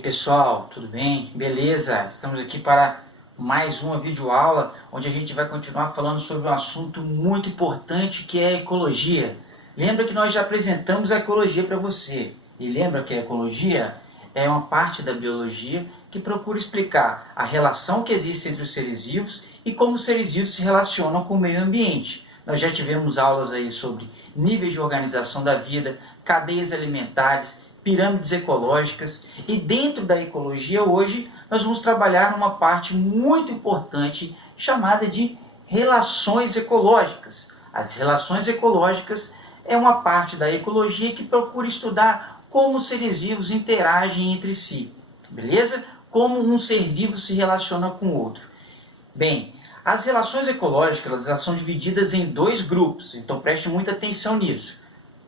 pessoal, tudo bem? Beleza? Estamos aqui para mais uma videoaula onde a gente vai continuar falando sobre um assunto muito importante que é a ecologia. Lembra que nós já apresentamos a ecologia para você e lembra que a ecologia é uma parte da biologia que procura explicar a relação que existe entre os seres vivos e como os seres vivos se relacionam com o meio ambiente. Nós já tivemos aulas aí sobre níveis de organização da vida, cadeias alimentares, pirâmides ecológicas, e dentro da ecologia hoje nós vamos trabalhar numa parte muito importante chamada de relações ecológicas. As relações ecológicas é uma parte da ecologia que procura estudar como os seres vivos interagem entre si, beleza? Como um ser vivo se relaciona com o outro. Bem, as relações ecológicas elas são divididas em dois grupos, então preste muita atenção nisso.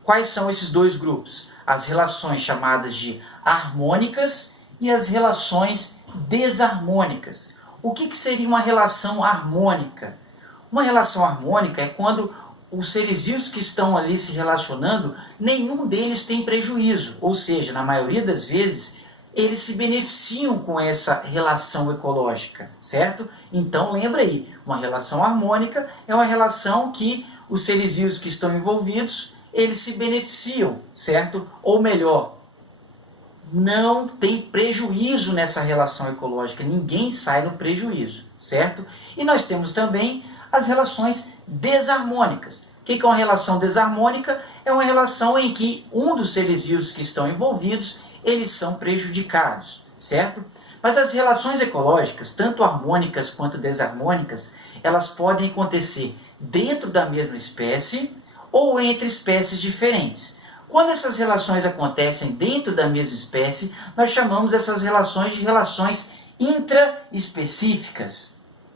Quais são esses dois grupos? As relações chamadas de harmônicas e as relações desarmônicas. O que seria uma relação harmônica? Uma relação harmônica é quando os seres vivos que estão ali se relacionando, nenhum deles tem prejuízo, ou seja, na maioria das vezes, eles se beneficiam com essa relação ecológica, certo? Então lembra aí, uma relação harmônica é uma relação que os seres vivos que estão envolvidos eles se beneficiam, certo? Ou melhor, não tem prejuízo nessa relação ecológica, ninguém sai no prejuízo, certo? E nós temos também as relações desarmônicas. O que é uma relação desarmônica? É uma relação em que um dos seres vivos que estão envolvidos, eles são prejudicados, certo? Mas as relações ecológicas, tanto harmônicas quanto desarmônicas, elas podem acontecer dentro da mesma espécie, ou entre espécies diferentes. Quando essas relações acontecem dentro da mesma espécie, nós chamamos essas relações de relações intraespecíficas,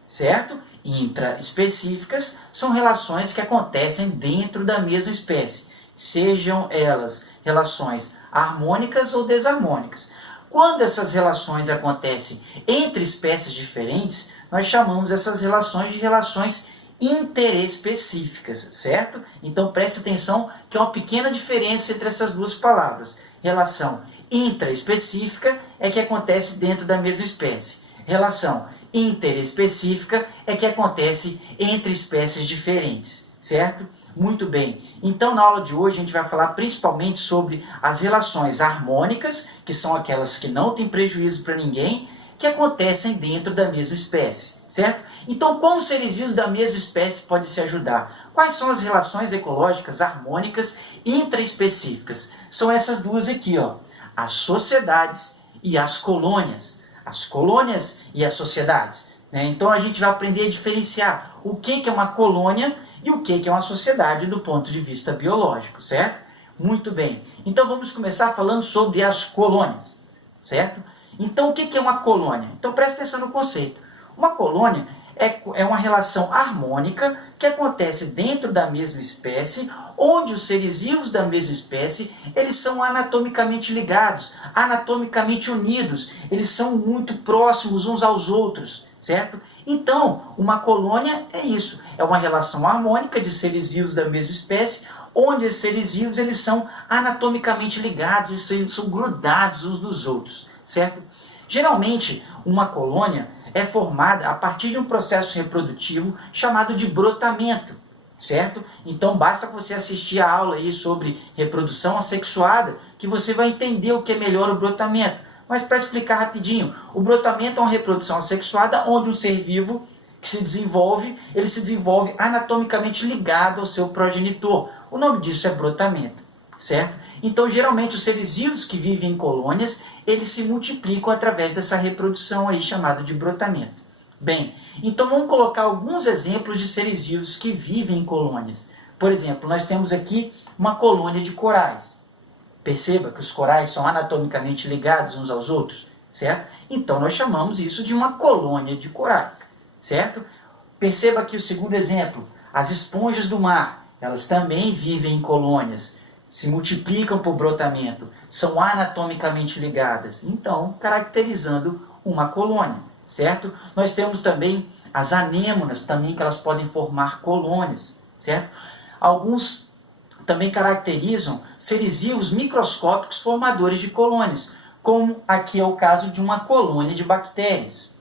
certo? Intraespecíficas são relações que acontecem dentro da mesma espécie, sejam elas relações harmônicas ou desarmônicas. Quando essas relações acontecem entre espécies diferentes, nós chamamos essas relações de relações interespecíficas, certo? Então preste atenção que é uma pequena diferença entre essas duas palavras. Relação intraespecífica é que acontece dentro da mesma espécie. Relação interespecífica é que acontece entre espécies diferentes, certo? Muito bem. Então na aula de hoje a gente vai falar principalmente sobre as relações harmônicas, que são aquelas que não têm prejuízo para ninguém, que acontecem dentro da mesma espécie, certo? Então, como os seres vivos da mesma espécie podem se ajudar? Quais são as relações ecológicas harmônicas intraespecíficas? São essas duas aqui, ó, as sociedades e as colônias. As colônias e as sociedades. Né? Então, a gente vai aprender a diferenciar o que é uma colônia e o que é uma sociedade do ponto de vista biológico, certo? Muito bem. Então, vamos começar falando sobre as colônias, certo? Então, o que é uma colônia? Então, preste atenção no conceito. Uma colônia é uma relação harmônica que acontece dentro da mesma espécie, onde os seres vivos da mesma espécie, eles são anatomicamente ligados, anatomicamente unidos, eles são muito próximos uns aos outros, certo? Então, uma colônia é isso, é uma relação harmônica de seres vivos da mesma espécie, onde os seres vivos eles são anatomicamente ligados, eles são grudados uns dos outros, certo? Geralmente, uma colônia é formada a partir de um processo reprodutivo chamado de brotamento, certo? Então basta você assistir a aula aí sobre reprodução assexuada que você vai entender o que é melhor o brotamento. Mas para explicar rapidinho, o brotamento é uma reprodução assexuada onde um ser vivo que se desenvolve, ele se desenvolve anatomicamente ligado ao seu progenitor. O nome disso é brotamento, certo? Então, geralmente, os seres vivos que vivem em colônias, eles se multiplicam através dessa reprodução aí chamada de brotamento. Bem, então vamos colocar alguns exemplos de seres vivos que vivem em colônias. Por exemplo, nós temos aqui uma colônia de corais. Perceba que os corais são anatomicamente ligados uns aos outros, certo? Então, nós chamamos isso de uma colônia de corais, certo? Perceba aqui o segundo exemplo, as esponjas do mar, elas também vivem em colônias, se multiplicam por brotamento, são anatomicamente ligadas, então caracterizando uma colônia, certo? Nós temos também as anêmonas, também que elas podem formar colônias, certo? Alguns também caracterizam seres vivos microscópicos formadores de colônias, como aqui é o caso de uma colônia de bactérias,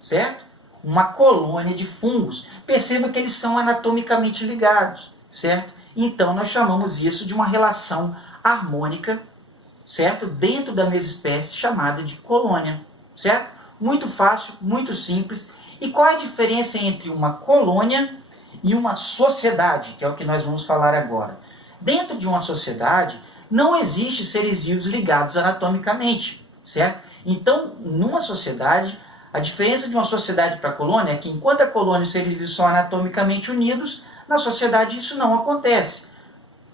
certo? Uma colônia de fungos. Perceba que eles são anatomicamente ligados, certo? Então nós chamamos isso de uma relação harmônica, certo? Dentro da mesma espécie, chamada de colônia, certo? Muito fácil, muito simples. E qual é a diferença entre uma colônia e uma sociedade, que é o que nós vamos falar agora? Dentro de uma sociedade, não existe seres vivos ligados anatomicamente, certo? Então, numa sociedade, a diferença de uma sociedade para a colônia é que enquanto a colônia e os seres vivos são anatomicamente unidos, na sociedade isso não acontece.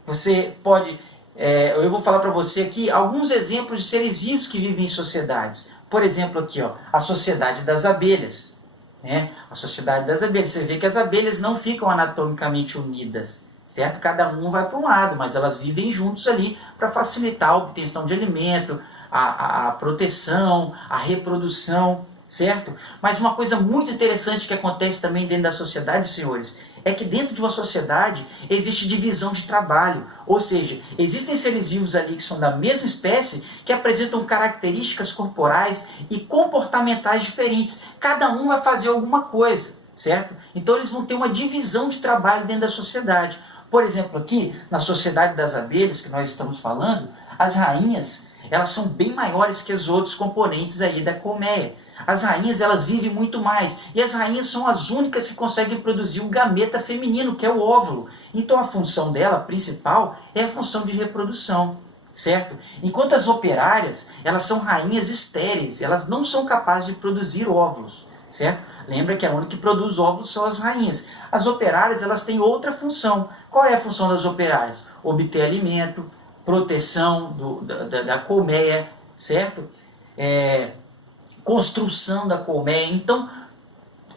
Você pode... eu vou falar para você aqui alguns exemplos de seres vivos que vivem em sociedades. Por exemplo, aqui, ó, a sociedade das abelhas. Né? A sociedade das abelhas. Você vê que as abelhas não ficam anatomicamente unidas, certo? Cada um vai para um lado, mas elas vivem juntos ali para facilitar a obtenção de alimento, a proteção, a reprodução, certo? Mas uma coisa muito interessante que acontece também dentro da sociedade, senhores, é que dentro de uma sociedade existe divisão de trabalho, ou seja, existem seres vivos ali que são da mesma espécie, que apresentam características corporais e comportamentais diferentes. Cada um vai fazer alguma coisa, certo? Então eles vão ter uma divisão de trabalho dentro da sociedade. Por exemplo, aqui, na sociedade das abelhas, que nós estamos falando, as rainhas, elas são bem maiores que os outros componentes aí da colmeia. As rainhas, elas vivem muito mais. E as rainhas são as únicas que conseguem produzir o gameta feminino, que é o óvulo. Então a função dela, principal, é a função de reprodução, certo? Enquanto as operárias, elas são rainhas estéreis. Elas não são capazes de produzir óvulos, certo? Lembra que a única que produz óvulos são as rainhas. As operárias, elas têm outra função. Qual é a função das operárias? Obter alimento, proteção da colmeia, certo? Construção da colmeia. Então,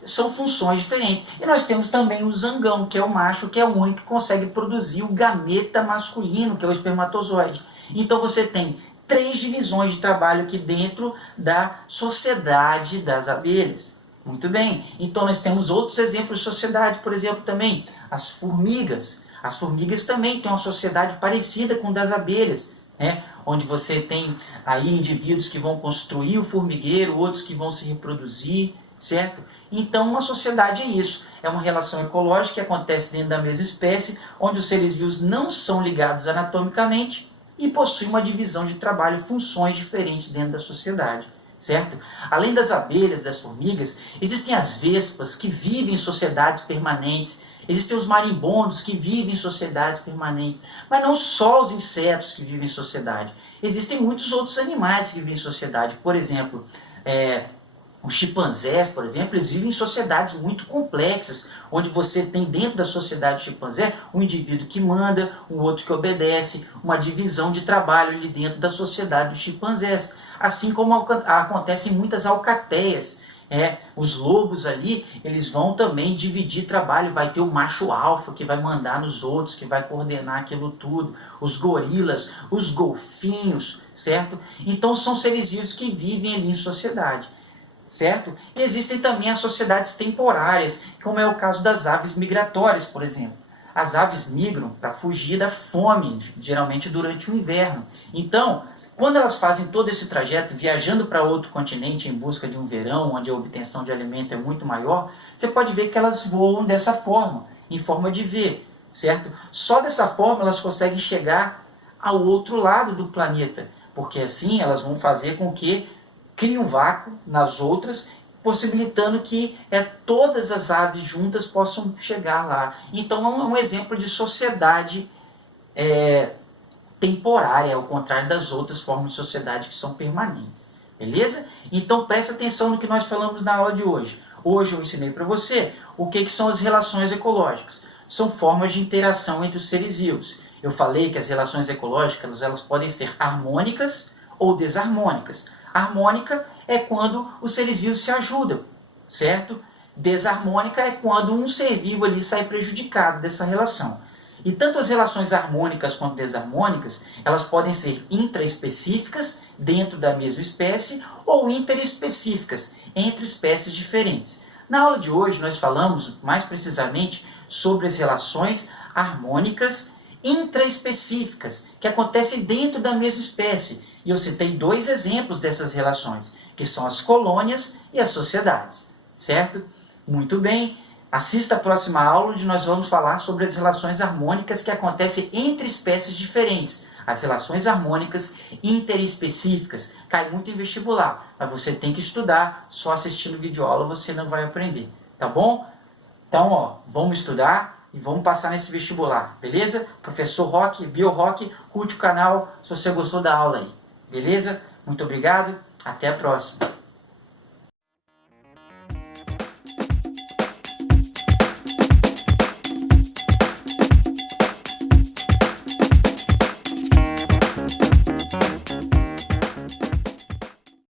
são funções diferentes. E nós temos também o zangão, que é o macho, que é o único que consegue produzir o gameta masculino, que é o espermatozoide. Então você tem 3 divisões de trabalho aqui dentro da sociedade das abelhas. Muito bem. Então nós temos outros exemplos de sociedade, por exemplo, também as formigas. As formigas também têm uma sociedade parecida com a das abelhas, né? Onde você tem aí indivíduos que vão construir o formigueiro, outros que vão se reproduzir, certo? Então uma sociedade é isso, é uma relação ecológica que acontece dentro da mesma espécie, onde os seres vivos não são ligados anatomicamente e possuem uma divisão de trabalho e funções diferentes dentro da sociedade, certo? Além das abelhas, das formigas, existem as vespas que vivem em sociedades permanentes. Existem os marimbondos que vivem em sociedades permanentes. Mas não só os insetos que vivem em sociedade. Existem muitos outros animais que vivem em sociedade. Por exemplo, os chimpanzés, por exemplo, eles vivem em sociedades muito complexas, onde você tem dentro da sociedade chimpanzé um indivíduo que manda, um outro que obedece, uma divisão de trabalho ali dentro da sociedade dos chimpanzés. Assim como acontece em muitas alcateias. Os lobos ali, eles vão também dividir trabalho, vai ter o macho alfa que vai mandar nos outros, que vai coordenar aquilo tudo, os gorilas, os golfinhos, certo? Então são seres vivos que vivem ali em sociedade, certo? E existem também as sociedades temporárias, como é o caso das aves migratórias, por exemplo. As aves migram para fugir da fome, geralmente durante o inverno. Então, quando elas fazem todo esse trajeto, viajando para outro continente em busca de um verão, onde a obtenção de alimento é muito maior, você pode ver que elas voam dessa forma, em forma de V, certo? Só dessa forma elas conseguem chegar ao outro lado do planeta, porque assim elas vão fazer com que crie um vácuo nas outras, possibilitando que todas as aves juntas possam chegar lá. Então é um exemplo de sociedade temporária, ao contrário das outras formas de sociedade que são permanentes. Beleza? Então presta atenção no que nós falamos na aula de hoje. Hoje eu ensinei para você o que são as relações ecológicas. São formas de interação entre os seres vivos. Eu falei que as relações ecológicas elas podem ser harmônicas ou desarmônicas. Harmônica é quando os seres vivos se ajudam, certo? Desarmônica é quando um ser vivo ali sai prejudicado dessa relação. E tanto as relações harmônicas quanto desarmônicas, elas podem ser intraespecíficas, dentro da mesma espécie, ou interespecíficas, entre espécies diferentes. Na aula de hoje, nós falamos mais precisamente sobre as relações harmônicas intraespecíficas, que acontecem dentro da mesma espécie. E eu citei 2 exemplos dessas relações, que são as colônias e as sociedades, certo? Muito bem, assista a próxima aula, onde nós vamos falar sobre as relações harmônicas que acontecem entre espécies diferentes. As relações harmônicas interespecíficas. Cai muito em vestibular, mas você tem que estudar, só assistindo videoaula você não vai aprender, tá bom? Então, ó, vamos estudar e vamos passar nesse vestibular, beleza? Professor Roque, BioRoque, curte o canal se você gostou da aula aí, beleza? Muito obrigado, até a próxima.